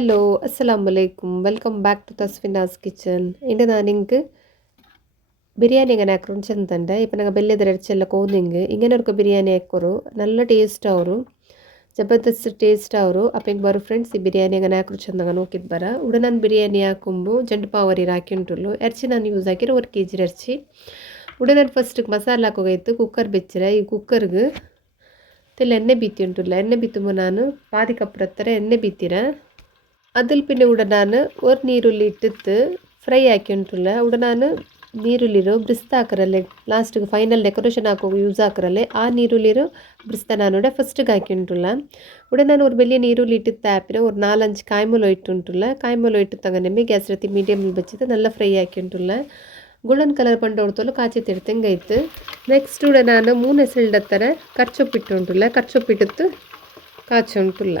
hello അസ്സാം വലൈക്കും welcome back to Tasfina's kitchen എൻ്റെ നാനിങ്ങൾക്ക് ബിരിയാണി എങ്ങനെ ആക്കും ചെന്നിട്ടുണ്ട് ഇപ്പം ഞങ്ങൾ വലിയ തരച്ചല്ല കോന്നിങ്ങ് ഇങ്ങനെ ഒരു ബിരിയാണി ആക്കറു നല്ല ടേസ്റ്റ് ആവും ജബർദസ്ത് ടേസ്റ്റ് ആവും അപ്പം എനിക്ക് വേറെ ഫ്രണ്ട്സ് ഈ ബിരിയാണി എങ്ങനെ ആക്കും ചെന്നാൽ നോക്കി വര ഉടനെ ബിരിയാണി ആക്കുമ്പോൾ ജണ്ട് പാവറി ആക്കിയിട്ടുള്ളൂ ഇറച്ചി നാൻ യൂസ് ആക്കി ഒരു കെ ജി ഇറച്ചി ഉടനെ ഫസ്റ്റ് മസാല കുഴത്ത് കുക്കർ വെച്ചിട ഈ കുക്കർക്ക് ഇതിൽ എണ്ണ ഭീത്തിട്ടില്ല എണ്ണ ഭീത്തുമ്പോൾ നാൻ പാതി കപ്പുറത്തര എണ്ണ ഭീത്തിരാ அதில் பின்ன உடனான ஒரு நீருள்ளி இட்டுத்து ஃப்ரை ஆக்கின்றுல உடனான நீருள்ளிரும் பிரிஸ்தாக்குறல்லே லாஸ்ட்டுக்கு ஃபைனல் டெக்கரேஷன் ஆக யூஸ் ஆக்குறல்லே ஆ நீருள்ளிரும் பிரிஸ்தா நானோட ஃபஸ்ட்டுக்கு ஆக்கின்றுல உடனான ஒரு வெளியே நீருள்ளி இட்டு தாப்பிட ஒரு நாலஞ்சு காய்மொழி இட்டுன்றுல காய்மொழி இட்டு தங்கினேமே கேஸ் எடுத்து மீடியம் வச்சுட்டு நல்லா ஃப்ரை ஆக்கின்றுல குளன் கலர் பண்ணுற ஒருத்தோலும் காய்ச்சி தெடுத்து இங்கே இத்து நெக்ஸ்ட் உடனான மூணு செல்டத்தரை கர்ச்சொப்பிட்டு கர்ச்சொப்பிட்டு காய்ச்சுன்ட்டுல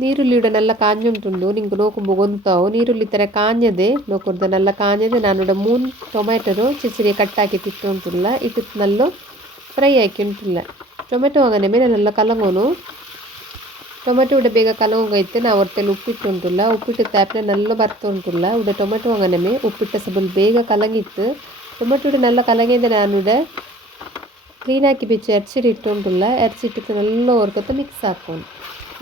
நீருள்ளியோட நல்லா காஞ்சுட்டுண்டு நீங்கள் நோக்கும் கொந்தோம் நீருள்ளி தர காஞ்சது நோக்குறது நல்லா காஞ்சது நானோட மூணு டொமேட்டோரும் சிறு சிறிய கட்டாக்கி திட்டோன்ட்டுல இட்டு நல்லா ஃப்ரை ஆக்கின்ட்டுல டொமேட்டோ வாங்கினே நான் நல்லா கலங்கணும் டொமேட்டோட பேக கலங்க வைத்து நான் ஒருத்தல் உப்பிட்டுன்ட்டுல உப்பிட்டு தேப்பின நல்லா பர்த்தோன்ட்டுல உட டொமேட்டோ வாங்கினமே உப்பிட்ட சபல் பேக கலங்கித்து டொமேட்டோட நல்லா கலங்கியது நானோட க்ளீனாக்கி பிச்சு அரிச்சிட்டு இட்டோன்ட்டுல அரிச்சிட்டு நல்ல ஒரு மிக்ஸ் ஆக்கணும்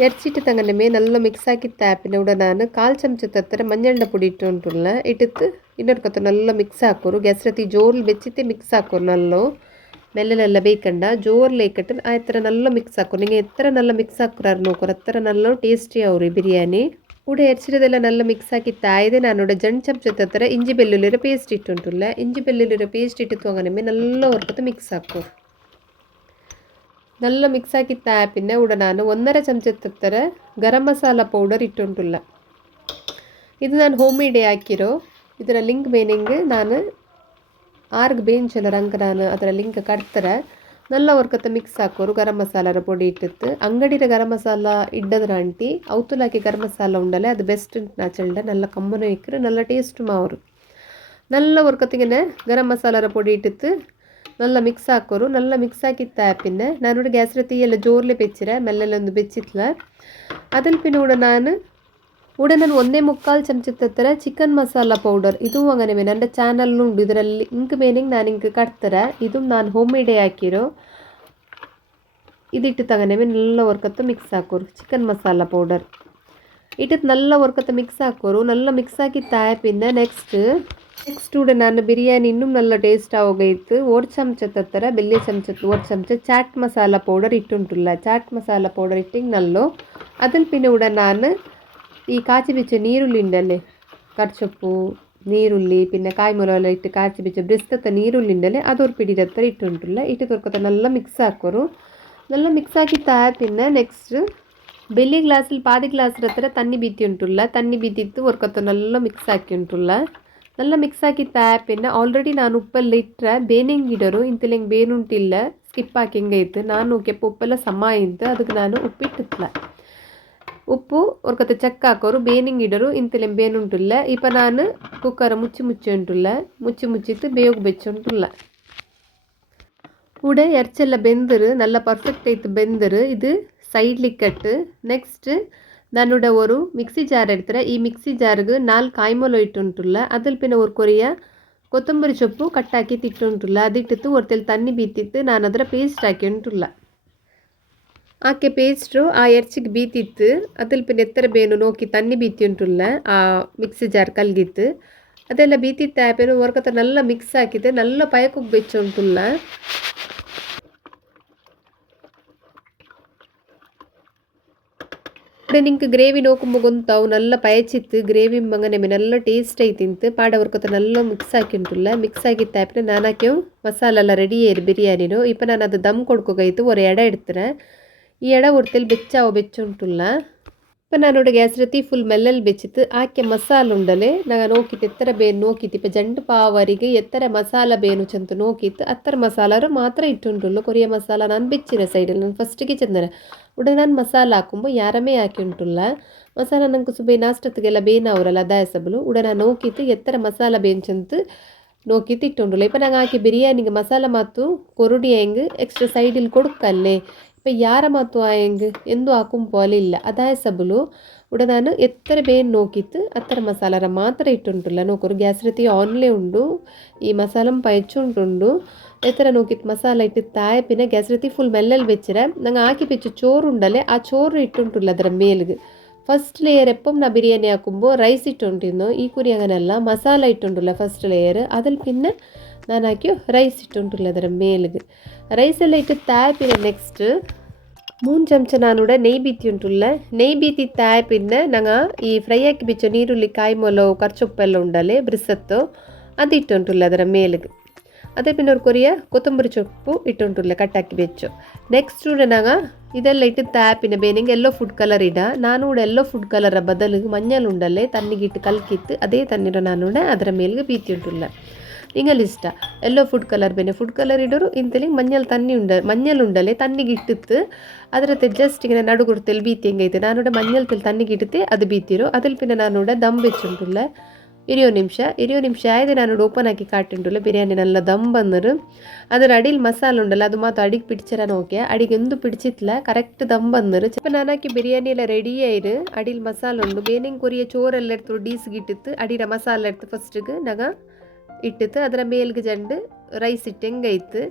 இறச்சிட்டு தங்கண்டுமே நல்லா மிக்ஸ் ஆக்கி தேப்பின உடனே நான் கால் சமைச்சு தத்துற மஞ்சளில் பிடிட்டோன்ட்டுல இட்டுத்து இன்னொரு கத்த நல்லா மிக்ஸ் ஆக்கிறோம் கேஸ் ரத்தி ஜோரில் வச்சுட்டு மிக்ஸ் ஆக்கிறோம் நல்லா மெல்ல நல்லா வைக்கண்டா ஜோரில் இக்கட்டு எத்தனை நல்லா மிக்ஸ் ஆக்கும் நீங்கள் எத்தனை நல்லா மிக்ஸ் ஆக்குறாரு நோக்கிற அத்தனை நல்லா டேஸ்டியாக ஒரு பிரியாணி கூட எரிச்சிட்டதெல்லாம் நல்லா மிக்ஸ் ஆக்கி தாயது நானோட ஜன் சம்பச்சு தத்துற இஞ்சி பெல்லுலிர பேஸ்ட் இட்டுன்ட்டுல இஞ்சி பெல்லுலிர பேஸ்ட் இட்டு தோங்கினமே நல்லா ஒரு பத்து மிக்ஸ் ஆக்கும் நல்ல மிக்ஸ் ஆக்கி தாய் பின்ன உடனான ஒன்றரை சம்ச்சத்தர கரம் மசாலா பவுடர் இட்டுண்டுள்ள இது நான் ஹோம் மேடே ஆக்கிறோம் இதில் லிங்க் மீனிங்கு நான் ஆர்க் பேஞ்ச் சொல்லுறாங்க நான் அதில் லிங்கை கடத்துகிறேன் நல்ல ஒர்க்கத்தை மிக்ஸ் ஆக்கிறோம் கரம் மசாலாரை பொடி இட்டுத்து அங்கடியில் கரம் மசாலா இட்டதுராண்டி அவுத்துலாக்கி கரம் மசாலா உண்டாலே அது பெஸ்ட்டுன்ட்டு நான் சொல்லிட்டேன் நல்ல கம்மனு வைக்கிறேன் நல்ல டேஸ்ட்டுமாக வரும் நல்ல ஒர்க்கத்துக்கு என்ன கரம் மசாலாரை பொடி இட்டுத்து நல்லா மிக்ஸ் ஆக்கிறோம் நல்லா மிக்ஸ் ஆக்கித்த பின்ன நானோட கேஸில் தீயில் ஜோரில் பெச்சிறேன் மெல்லில் வந்து பெச்சிட்டில் அதில் பின்ன நான் உடனே ஒன்றே முக்கால் சமச்சு தத்துற சிக்கன் மசாலா பவுடர் இதுவும் அங்கே வேணும் எந்த சேனல்லும் உண்டு இதில் இங்கு மேனிங் நான் இங்கு கடத்துறேன் இதுவும் நான் ஹோம் மேடே ஆக்கிறோம் இது இட்டு தங்கனவே நல்ல ஒர்க்கத்தை மிக்ஸ் ஆக்கிறோம் சிக்கன் மசாலா பவுடர் இட்டு நல்ல ஒர்க்கத்தை மிக்ஸ் ஆக்கிறோம் நல்லா மிக்ஸ் ஆக்கி தாய் பின்ன நெக்ஸ்ட்டு நெக்ஸ்டோட நான் பிரியாணி இன்னும் நல்ல டேஸ்டாக உகைத்து ஒரு சமச்சத்தை தர வெள்ளி சமச்ச ஒரு சமச்ச chat masala powder இட்டுன்ட்டுல chat masala powder eating நல்லோ அதன் பின்னுட நான் நீ காய்ச்சி வச்ச நீருள்ளிண்டலே கரிச்சப்பு நீருள்ளி பின்ன காய்மரம் இட்டு காய்ச்சி வச்ச பிரிஸ்தத்தை நீருள்ளிண்டலே அது ஒரு பிடி தத்தர் இட்டுன்ட்டுல இட்டு தொற்கத்தை நல்லா மிக்ஸ் ஆக்கிறோம் நல்லா மிக்ஸ் ஆக்கி தா பின்ன நெக்ஸ்ட்டு வெள்ளி கிளாஸில் பாதி கிளாஸ் ரத்தில் தண்ணி பீத்தி உண்டுள்ள தண்ணி பீத்தித்து ஒரு கொத்த நல்லா மிக்ஸ் ஆக்கி உண்டுள்ள நல்லா மிக்ஸ் ஆக்கி தேப்பேன் ஆல்ரெடி நான் உப்பை லிட்டர் பேனிங் இடரும் இதில் எங்கள் வேணும்ட்டு இல்லை ஸ்கிப் ஆக்கிங்க இது நான் கெப்ப உப்பெல்லாம் சமாயிந்து அதுக்கு நான் உப்பிட்டுக்கல உப்பு ஒரு கத்த செக்காக்கரும் பேனிங் இடரும் இந்தில பேனுண்டு இல்லை இப்போ நான் குக்கரை முச்சு முச்சுன்ட்டு இல்லை முச்சு முச்சுத்து பேக வச்சுன்ட்டு இல்லை உடை எரிச்சலில் பெந்துரு நல்லா பர்ஃபெக்ட் ஆயிட்டு பெந்துரு இது சைட்லி கட்டு நெக்ஸ்ட்டு தன்னோட ஒரு மிக்சி ஜார் எடுத்துகிறேன் இ மிக்சி ஜாருக்கு நாலு காய்மொழி இட்டுன்ட்டுள்ள அதில் பின்ன ஒரு கொரிய கொத்தம்பரி சொப்பு கட்டாக்கி திட்டுன்ட்டுள்ள அதிட்டுத்து ஒருத்தில் தண்ணி பீத்தித்து நான் அதில் பேஸ்ட் ஆக்கின்ட்டுள்ள ஆக்கே பேஸ்ட்டு ஆ எரிச்சிக்கு பீத்தித்து அதில் பின் எத்தனை பேணும் நோக்கி தண்ணி பீத்தின்ட்டுள்ள ஆ மிக்சி ஜார் கல்கித்து அதெல்லாம் பீத்தித்த பேரும் ஒருக்கத்தை நல்லா மிக்ஸ் ஆக்கிட்டு நல்லா பயக்குக்கு வச்சோன்ட்டுள்ள నింకు గ్రేవీ నోకు ముగుంతావు నల్ల పయచిత్తు గ్రేవి మంగనేమి నల్ల టేస్ట్ అయి తింత పాడ వరకొత నల్ల మిక్స్ ఆకింటుల్ల మిక్స్ ఆకి తాపిన నానాకేం మసాలల రెడీ ఏరి బిర్యానీనో ఇప్ప నాన్ అది దమ్ కొడుకుగైతు ఒక ఎడ ఎడుతున ఈ ఎడ ఒరితల్ బెచ్చావో బెచ్చుంటుల్ల இப்போ நானோட கேஸ் ரத்தி ஃபுல் மெல்லல் வச்சுட்டு ஆக்க மசாலா உண்டலே நாங்கள் நோக்கிட்டு எத்தனை பேர் நோக்கிட்டு இப்போ ஜண்டு பாவரிக்கு எத்தனை மசாலா பேனு சந்து நோக்கிட்டு அத்தனை மசாலாரும் மாத்திரம் இட்டுன்ட்டுள்ள கொரிய மசாலா நான் பிச்சிறேன் சைடில் நான் ஃபஸ்ட்டுக்கு சந்தரேன் உடனே மசாலா ஆக்கும்போது யாருமே ஆக்கின்ட்டுள்ள மசாலா நமக்கு சுபை நாஷ்டத்துக்கு எல்லாம் பேனா ஒரு லதா எசபிளும் உடனே நோக்கிட்டு எத்தனை மசாலா பேஞ்சந்து நோக்கி திட்டுண்டுள்ள இப்போ நாங்கள் ஆக்கி பிரியாணிக்கு மசாலா மாற்றும் கொருடி எங்கு எக்ஸ்ட்ரா சைடில் கொடுக்கல்லே അപ്പം യാര മാത്രമായെങ്കിൽ എന്തോ ആക്കും പോലെ ഇല്ല അതായത് സബുലു ഉടനാണ് എത്ര പേര് നോക്കിയിട്ട് അത്ര മസാലര മാത്രം ഇട്ടുണ്ടല്ല നോക്കൂ ഗ്യാസിലെത്തി ഓൺലൈൻ ഉണ്ട് ഈ മസാലം പയച്ചുണ്ടുണ്ട് എത്ര നോക്കിയിട്ട് മസാല ഇട്ട് തായ പിന്നെ ഗ്യാസിലെത്തി ഫുൾ മെല്ലൽ വെച്ചിരാം ഞങ്ങൾ ആക്കി വെച്ച് ചോറുണ്ടല്ലേ ആ ചോറ് ഇട്ടുണ്ടല്ലോ അതര മേലുക്ക് ഫസ്റ്റ് ലെയർ എപ്പം ന ബിരിയാണി ആക്കുമ്പോൾ റൈസ് ഇട്ടുണ്ടിരുന്നു ഈ കുരി അങ്ങനെയല്ല മസാല ഇട്ടുണ്ടല്ലോ ഫസ്റ്റ് ലെയർ അതിൽ പിന്നെ நான் ஆக்கியோ ரைஸ் இட்டுன்ட்டுள்ள தர மேலுக்கு ரைஸில் இட்டு தேப்பின நெக்ஸ்ட்டு மூணு சம்ச்ச நானோட நெய் பீத்தி உண்டுள்ள நெய் பீத்தி தாய் பின்ன நாங்கள் இ ஃப்ரை ஆக்கி பிச்ச நீருள்ளி காய்மொலோ கரச்சொப்பல்ல உண்டாலே பிரிசத்தோ அது இட்டு உண்டுள்ள அதர மேலுக்கு அதே பின்ன ஒரு கொரிய கொத்தம்பரி சொப்பு இட்டு உண்டுள்ள கட்டாக்கி வச்சோம் நெக்ஸ்ட் உட நாங்கள் இதெல்லாம் இட்டு தாப்பின பேனிங்க yellow food colour இடா நானோட yellow food கலரை பதிலுக்கு மஞ்சள் உண்டல்லே தண்ணி கிட்டு கல்கிட்டு அதே தண்ணியோட நானோட அதர மேலுக்கு பீத்தி ಎಲ್ಲೋ ಫುಡ್ ಫುಡ್ ಕಲರ್ ಕಲರ್ നിങ്ങളുടെ ഇഷ്ടം ತನ್ನಿ ഫുഡ് കളർ പിന്നെ ഫുഡ് കളർ ഇടൊരു ഇന്നലെ മഞ്ഞൾ തന്നി ഉണ്ട് മഞ്ഞൾ ഉണ്ടല്ലേ തന്നി കിട്ടിത്ത് അതിലത്തെ ജസ്റ്റ് ഇങ്ങനെ നടുകൊടുത്തിൽ ബീത്തിയെങ്കിൽ നാനോടെ മഞ്ഞളത്തിൽ തന്നി കിട്ടിത്തി അത് ബീത്തിരു ಇರಿಯೋ ನಿಮಿಷ നാനോടെ ನಿಮಿಷ ಆಯ್ದೆ ഇരുപത് നിമിഷം ഇരുപത് നിമിഷം ആയത് ഞാനോട് ഓപ്പൺ ആക്കി കാട്ടിട്ടുള്ള ബിരിയാണി നല്ല ദം വന്നിരും അതൊരടിയിൽ മസാല ഉണ്ടല്ലോ അത് മാത്രം അടിക്ക് പിടിച്ചരാൻ നോക്കിയ അടിക്ക് എന്ത് പിടിച്ചിട്ടില്ല കറക്റ്റ് ദം ಬಿರಿಯಾನಿ ಎಲ್ಲ ರೆಡಿ ബിരിയാണിയെല്ലാം ಅಡಿಲ್ ಮಸಾಲ ಉಂಡು ಬೇನಿಂಗ್ ಕೊರಿಯ കൊറിയ ചോറെല്ലാം എടുത്തു ഡീസ് കിട്ടിത്ത് അടിയുടെ മസാല എടുത്ത് ഫസ്റ്റ് ನಗ ಇಟ್ಟಿತ್ತು ಅದರ ಮೇಲ್ಗೆ ಜಂಡು ರೈಸ್ ಇಟ್ಟಂಗೈತು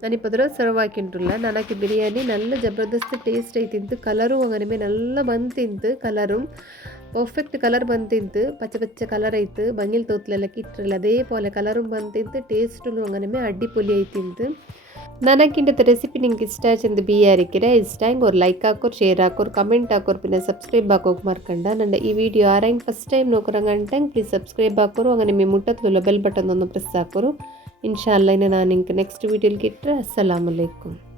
ನಾನು ಇಪ್ಪದ್ರ ಸರ್ವ್ ಹಾಕಿಂಟ್ರಲ್ಲ ನನಗೆ ಬಿರಿಯಾನಿ ನಲ್ಲ ಜಬರ್ದಸ್ತ್ ಟೇಸ್ಟ್ ಐತಿ ತಿಂತು ಕಲರು ಅಂಗನಿಮೆ ನಲ್ಲ ಬಂದು ತಿಂತು ಕಲರು ಪರ್ಫೆಕ್ಟ್ ಕಲರ್ ಬಂದು ತಿಂತು ಪಚ್ಚ ಪಚ್ಚ ಕಲರ್ ಐತು ಬಂಗಿಲ್ ತೋತ್ಲೆಲ್ಲ ಕಿಟ್ರಲ್ಲ ಅದೇ ಪೋಲೆ ಕಲರು ಬಂದು ತಿಂತು ಟೇಸ್ಟು ಅಂಗನಿಮೆ ಅಡ್ಡಿ ಪುಲಿ ಐತಿ ತಿಂತು ನನಗಿಂತ ರೆಸಿಪಿ ನಿಮ್ಗೆ ಇಷ್ಟ ಬಿ ಇಷ್ಟ ಹಿಂಗೆ ಅವ್ರು ಲೈಕ್ ಹಾಕೋರು ಶೇರ್ ಹಾಕೋರು ಕಮೆಂಟ್ ಹಾಕೋರು ಪಿನ್ನ ಸಬ್ಸ್ಕ್ರೈಬ್ ಹಾಕೋಕೆ ಮಕ್ಕಂಡ ನನ್ನ ಈ video ಆರಾಂಗ್ first time ನೋಕ್ರಂಗೆ ಅಂತಂಗ್ please subscribe ಹಾಕೋರು ಅಂದರೆ ನಿಮ್ಮ ಮುಟ್ಟದಲ್ಲಿ ಬೆಲ್ ಬಟನ್ ಒಂದು ಪ್ರೆಸ್ ಹಾಕೋರು ಇನ್ಶಾ ಇನ್ನು ನಾನು ಇಂಗೆ ನೆಕ್ಸ್ಟ್ ವೀಡಿಯೋಲಿಕ್ಕೆ ಇಟ್ಟರೆ ಅಸ್ಲಾಂ